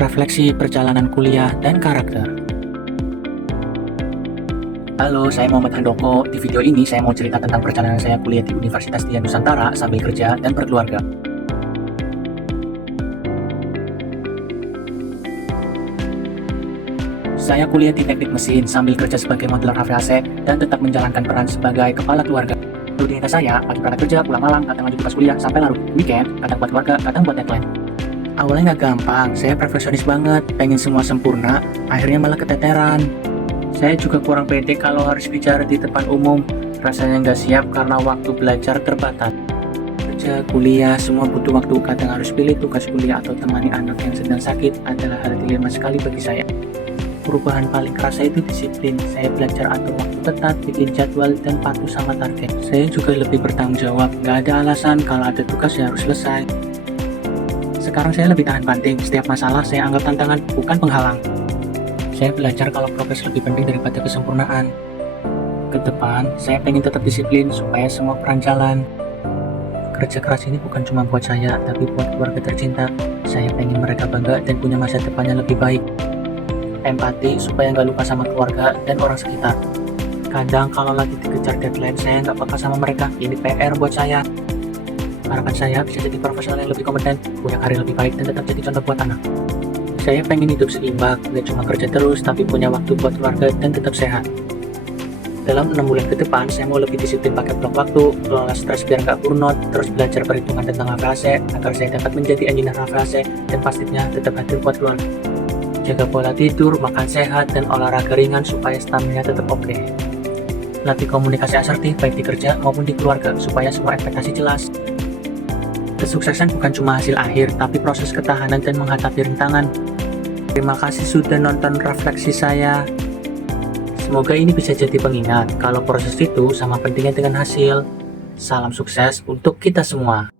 refleksi perjalanan kuliah dan karakter. Halo, saya Muhammad Handoko. Di video ini saya mau cerita tentang perjalanan saya kuliah di Universitas Dian Nusantara sambil kerja dan berkeluarga. Saya kuliah di teknik mesin sambil kerja sebagai modeler AVAC dan tetap menjalankan peran sebagai kepala keluarga. Rutinitas saya, pagi berangkat kerja, pulang malam, kadang lanjut tugas kuliah, sampai larut. Weekend, kadang buat keluarga, kadang buat deadline. Awalnya nggak gampang, saya perfeksionis banget, pengen semua sempurna, akhirnya malah keteteran. Saya juga kurang pede kalau harus bicara di depan umum, rasanya nggak siap karena waktu belajar terbatas. Kerja, kuliah, semua butuh waktu, kadang harus pilih tugas kuliah atau temani anak yang sedang sakit adalah hal dilema sekali bagi saya. Perubahan paling kerasa itu disiplin, saya belajar atur waktu ketat, bikin jadwal, dan patuh sama target. Saya juga lebih bertanggung jawab, nggak ada alasan kalau ada tugas saya harus selesai. Sekarang saya lebih tahan banting, setiap masalah saya anggap tantangan, bukan penghalang. Saya belajar kalau progres lebih penting daripada kesempurnaan. Ke depan, saya pengen tetap disiplin supaya semua peran jalan. Kerja keras ini bukan cuma buat saya, tapi buat keluarga tercinta. Saya pengen mereka bangga dan punya masa depan yang lebih baik. Empati supaya nggak lupa sama keluarga dan orang sekitar. Kadang kalau lagi dikejar deadline, saya nggak peka sama mereka. Ini PR buat saya. Harapan saya bisa jadi profesional yang lebih kompeten, punya karir lebih baik, dan tetap jadi contoh buat anak. Saya pengen hidup seimbang, nggak cuma kerja terus, tapi punya waktu buat keluarga dan tetap sehat. Dalam 6 bulan ke depan, saya mau lebih disiplin pakai blok waktu, kelola stres biar nggak burnout, terus belajar perhitungan tentang AVAC, agar saya dapat menjadi engineer AVAC, dan pastinya tetap hadir buat keluarga. Jaga pola tidur, makan sehat, dan olahraga ringan supaya stamina tetap oke. Latih komunikasi asertif baik di kerja maupun di keluarga supaya semua ekspektasi jelas. Kesuksesan bukan cuma hasil akhir, tapi proses ketahanan dan menghadapi rintangan. Terima kasih sudah nonton refleksi saya. Semoga ini bisa jadi pengingat kalau proses itu sama pentingnya dengan hasil. Salam sukses untuk kita semua.